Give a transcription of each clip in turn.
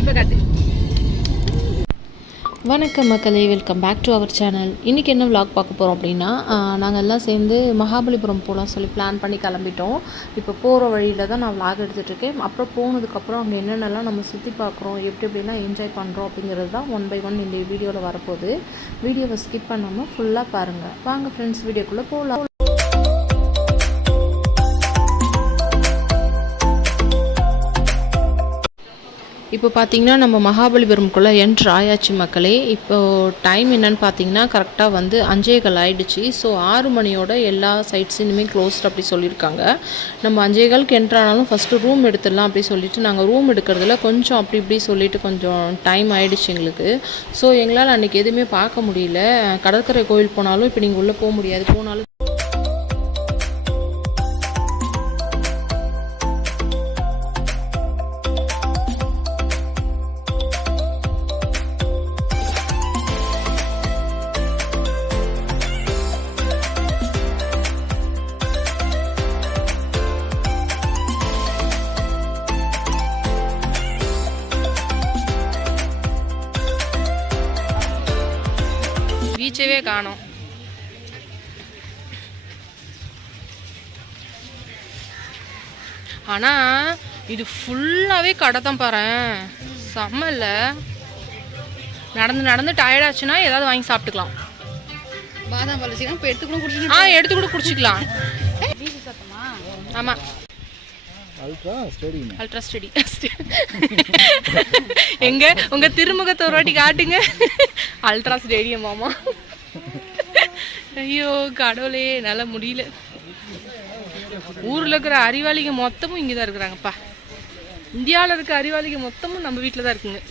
இப்போ காட்டு. வணக்கம் மக்களே, welcome back to our channel. இன்றைக்கி என்ன விலாக் பார்க்க போகிறோம் அப்படின்னா, நாங்கள் எல்லாம் சேர்ந்து மகாபலிபுரம் போகலாம் சொல்லி பிளான் பண்ணி கிளம்பிட்டோம். இப்போ போகிற வழியில் தான் நான் விலாக் எடுத்துகிட்ருக்கேன். அப்புறம் போனதுக்கப்புறம் அங்கே என்னென்னலாம் நம்ம சுற்றி பார்க்குறோம், எப்படிலாம் என்ஜாய் பண்ணுறோம் அப்படிங்கிறது தான் ஒன் பை ஒன் இந்த வீடியோவில் வரப்போகுது. வீடியோவை ஸ்கிப் பண்ணாமல் ஃபுல்லாக பாருங்கள். வாங்க ஃப்ரெண்ட்ஸ், வீடியோக்குள்ளே போகலாம். இப்போ பார்த்திங்கன்னா நம்ம மகாபலிபுரம்குள்ளே என்ட்ரு ஆயாச்சு மக்களே. இப்போது டைம் என்னென்னு பார்த்தீங்கன்னா கரெக்டாக 5:15 ஆகிடுச்சு. ஸோ 6 மணியோட எல்லா சைட்ஸும் இனிமேல் க்ளோஸ்ட் அப்படி சொல்லியிருக்காங்க. நம்ம 5:15க்கு என்ட்ரானாலும் ஃபஸ்ட்டு ரூம் எடுத்துடலாம் அப்படி சொல்லிவிட்டு நாங்கள் ரூம் எடுக்கிறதுல கொஞ்சம் அப்படி இப்படி சொல்லிவிட்டு கொஞ்சம் டைம் ஆகிடுச்சு எங்களுக்கு. ஸோ எங்களால் அன்றைக்கி எதுவுமே பார்க்க முடியல. கடற்கரை கோயில் போனாலும் இப்போ நீங்கள் உள்ளே போக முடியாது. போனாலும் பீச்சவே காணோம். ஆனால் இது ஃபுல்லாகவே கடை தான் பாரு. செம்ம இல்லை? நடந்து நடந்து டயர்டாச்சுன்னா ஏதாவது வாங்கி சாப்பிட்டுக்கலாம். பாதாம் பால் வச்சுக்கலாம். இப்போ எடுத்து கூட குடிச்சிக்கலாம். ஆமாம், அல்ட்ரா ஸ்டடி. எங்க உங்க திருமுகத்தை ஒரு வாட்டி காட்டுங்க. Ultra stadium. ஆமா. ஐயோ கடவுளே, என்னால முடியல. ஊர்ல இருக்கிற அறிவாளிங்க மொத்தமும் இங்கதான் இருக்கிறாங்கப்பா. இந்தியாவில் இருக்க அறிவாளிங்க மொத்தமும் நம்ம வீட்டில் தான் இருக்குங்க.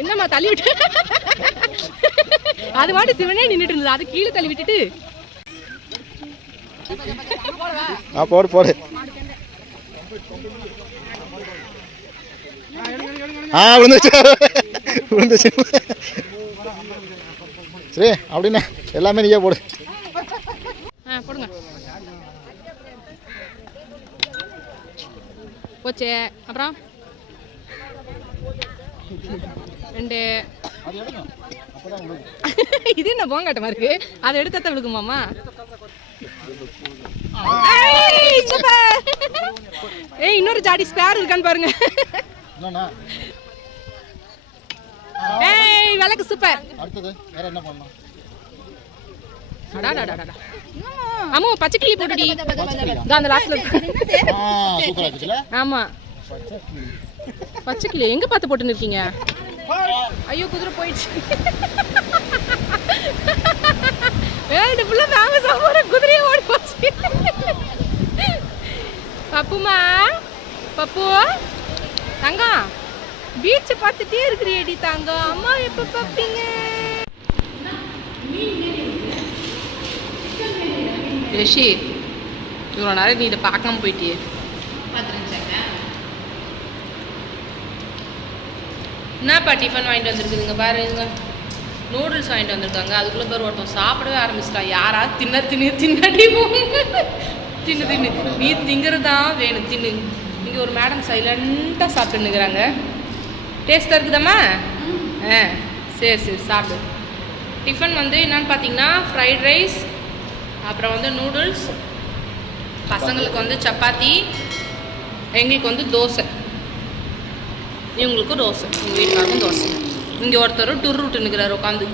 என்னம்மா தள்ளி விட்டு? அது மாட்டு சிவனே நின்றுட்டு இருந்தது, அது கீழே தள்ளி விட்டுட்டு. போடு போடு. விழுந்துச்சு. சரி அப்படின்னா எல்லாமே நீயே போடு. போடுங்க. போச்சே. அப்புறம் 2 இது என்ன போங்காட்டமா இருக்கு? அதை எடுத்தா விழுக்குமாமா? இன்னொரு ஜாடி ஸ்பேர் இருக்கான்னு பாருங்க. விளக்கு சூப்பர். ஆமா, பச்சை கிளி போட்டுடி. அந்த லாஸ்ட்ல. ஆமா, பச்சை கிளி எங்க பார்த்து போட்டுன்னு இருக்கீங்க? ஐயோ குதிரை போயிடுச்சு. குதிரையை ஓடி போச்சு. பப்புமா, பப்பு தங்கம், பீச்சை பார்த்துட்டே இருக்கிறியடி தங்கம். அம்மா எப்ப பார்ப்பீங்க? ரிஷி, இவ்வளோ நேரம் நீ இதை பார்க்காம போயிட்டியே. என்னப்பா டிஃபன் வாங்கிட்டு வந்துருக்குதுங்க பாருங்க. நூடுல்ஸ் வாங்கிட்டு வந்திருக்காங்க. அதுக்குள்ளே பேர் ஒருத்தன் சாப்பிடவே ஆரம்பிச்சிட்டான். யாராவது தின்னாடி போங்க. தின்னு நீ திங்கிறது தான் வேணும், தின்னு. இங்கே ஒரு மேடம் சைலண்ட்டாக சாப்பிட்டுன்னுக்குறாங்க. டேஸ்ட்டாக இருக்குதாம்மா? சரி சாப்பிடு. டிஃபன் என்னன்னு பார்த்தீங்கன்னா ஃப்ரைட் ரைஸ், அப்புறம் நூடுல்ஸ், பசங்களுக்கு சப்பாத்தி, எங்களுக்கு தோசை, இவங்களுக்கு தோசை, எங்கள் வீட்டுக்காருக்கும் தோசை. இங்கே ஒருத்தர் டூர் விட்டுன்னுக்கிறாரு உட்காந்து.